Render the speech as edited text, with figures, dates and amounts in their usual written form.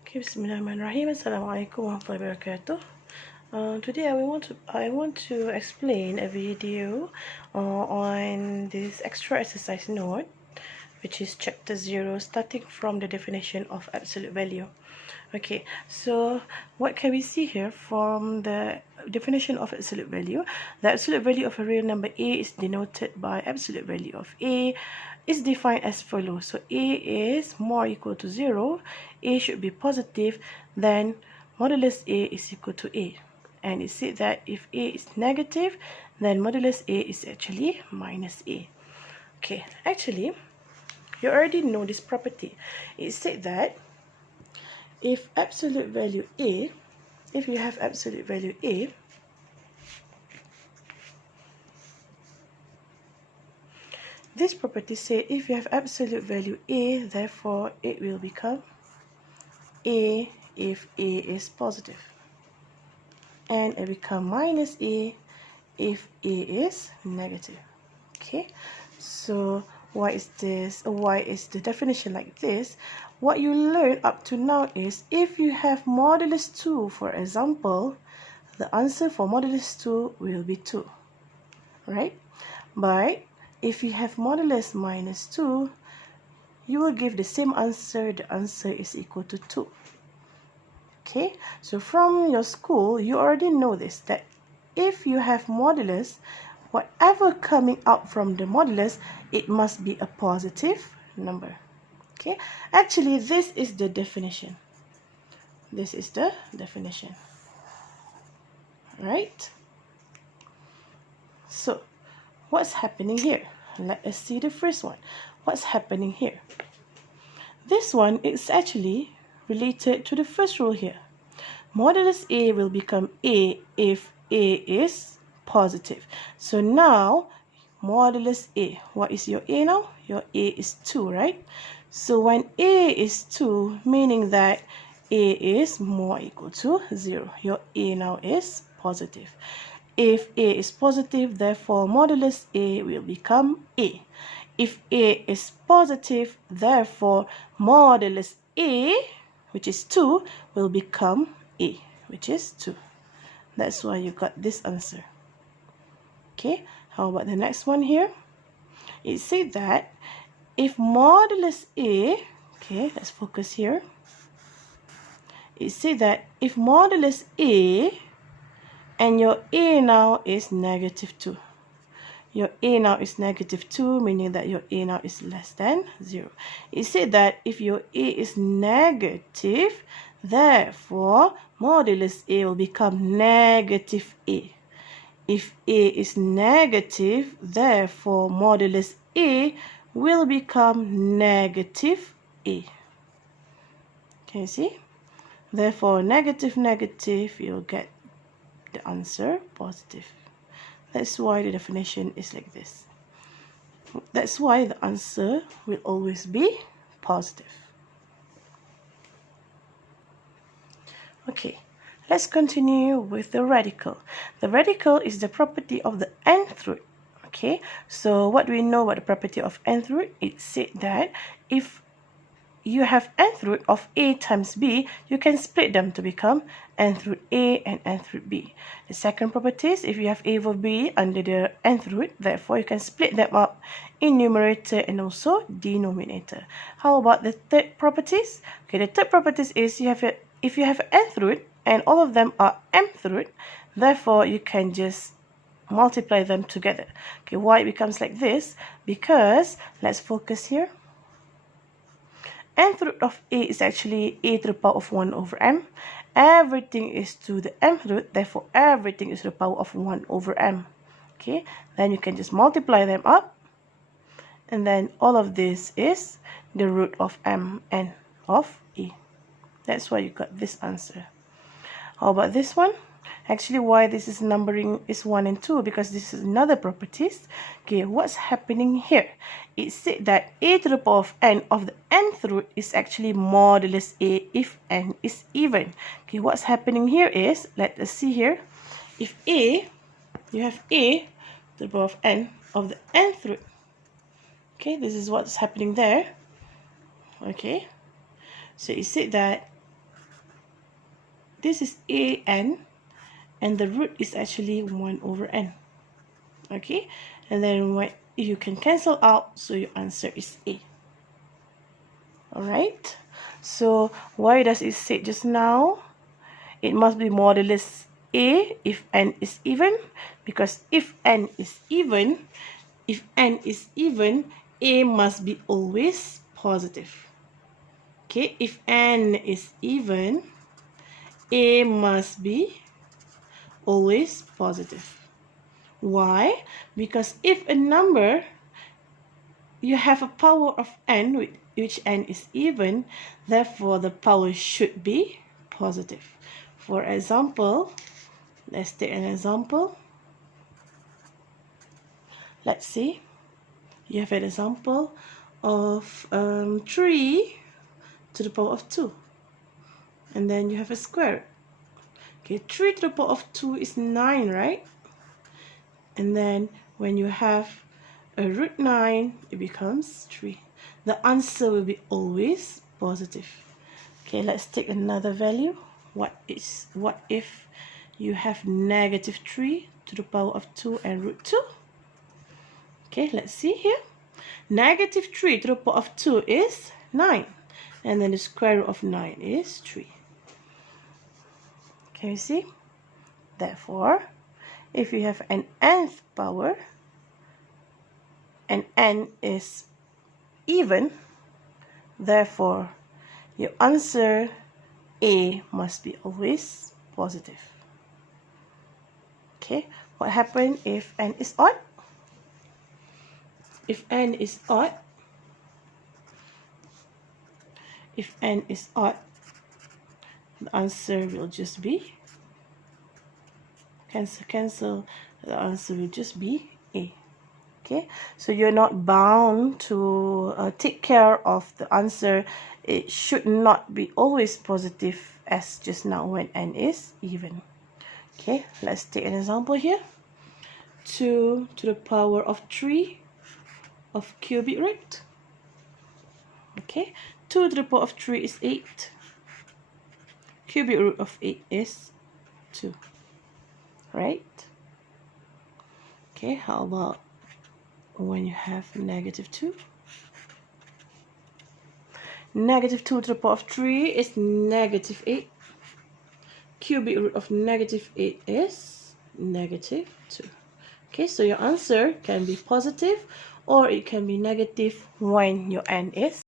Okay, Bismillahirrahmanirrahim. Assalamualaikum warahmatullahi wabarakatuh. Today I want to explain a video on this extra exercise note, which is chapter 0, starting from the definition of absolute value. Okay, so what can we see here from the definition of absolute value? The absolute value of a real number a is denoted by absolute value of a is defined as follows. So a is more equal to 0, a should be positive, then modulus a is equal to a. And it said that if a is negative, then modulus a is actually minus a. Okay, actually, you already know this property. It said that if absolute value a, if you have absolute value a, this property says if you have absolute value a, therefore it will become a if a is positive, and it become minus a if a is negative. Okay, so why is the definition like this? What you learned up to now is if you have modulus 2, for example, the answer for modulus 2 will be 2, right? But if you have modulus minus 2, you will give the same answer. The answer is equal to 2. Okay, so from your school, you already know this, that if you have modulus, whatever coming out from the modulus, it must be a positive number. Okay, actually this is the definition. This is the definition, right? So what's happening here? Let us see the first one. What's happening here? This one is actually related to the first rule here. Modulus a will become a if a is positive. So now modulus a, what is your a now? Your a is 2, right? So when a is 2, meaning that a is more equal to 0. Your a now is positive. If a is positive, therefore modulus a will become a. If a is positive, therefore modulus a, which is 2, will become a, which is 2. That's why you got this answer. Okay, how about the next one here? It said that if modulus a, okay, let's focus here. It said that if modulus a and your a now is negative 2. Your a now is negative 2, meaning that your a now is less than 0. It said that if your a is negative, therefore modulus a will become negative a. If a is negative, therefore modulus a will become negative a. Can you see? Therefore, negative, negative, you'll get the answer positive. That's why the definition is like this. That's why the answer will always be positive. Okay, let's continue with the radical. The radical is the property of the nth root. Okay, so what do we know about the property of nth root? It said that if you have nth root of a times b, you can split them to become nth root a and nth root b. The second property is if you have a over b under the nth root, therefore you can split them up in numerator and also denominator. How about the third properties? Okay, the third properties is if you have nth root and all of them are mth root, therefore you can just multiply them together. Okay, why it becomes like this? Because let's focus here. Nth root of a is actually a to the power of 1 over m. Everything is to the mth root, therefore everything is to the power of 1 over m. Okay, then you can just multiply them up, and then all of this is the root of m and of a. That's why you got this answer. How about this one? Actually, why this is numbering is 1 and 2, because this is another properties. Okay, what's happening here? It said that a to the power of n of the nth root is actually modulus a if n is even. Okay, what's happening here is, let us see here. If a, you have a to the power of n of the nth root. Okay, this is what's happening there. Okay, so it said that this is an, and the root is actually 1 over n. Okay, and then what you can cancel out, so your answer is A. Alright, so why does it say just now it must be modulus A if n is even? Because if n is even, A must be always positive. Okay, if n is even, A must be always positive. Why? Because if a number, you have a power of n, which n is even, therefore the power should be positive. For example, let's take an example. Let's see. You have an example of 3 to the power of 2. And then you have a square. Okay, 3 to the power of 2 is 9, right? And then when you have a root 9, it becomes 3. The answer will be always positive. Okay, let's take another value. What if you have negative 3 to the power of 2 and root 2? Okay, let's see here. Negative 3 to the power of 2 is 9. And then the square root of 9 is 3. Can you see? Therefore, if you have an nth power and n is even, therefore your answer A must be always positive. Okay, what happens if n is odd? If n is odd, the answer will just be cancel. The answer will just be A. Okay, so you're not bound to take care of the answer. It should not be always positive as just now when n is even. Okay, let's take an example here. 2 to the power of 3 of cubic root. Okay, 2 to the power of 3 is 8. Cubic root of 8 is 2. Right? Okay, how about when you have negative 2? Negative 2 to the power of 3 is negative 8. Cubic root of negative 8 is negative 2. Okay, so your answer can be positive or it can be negative when your n is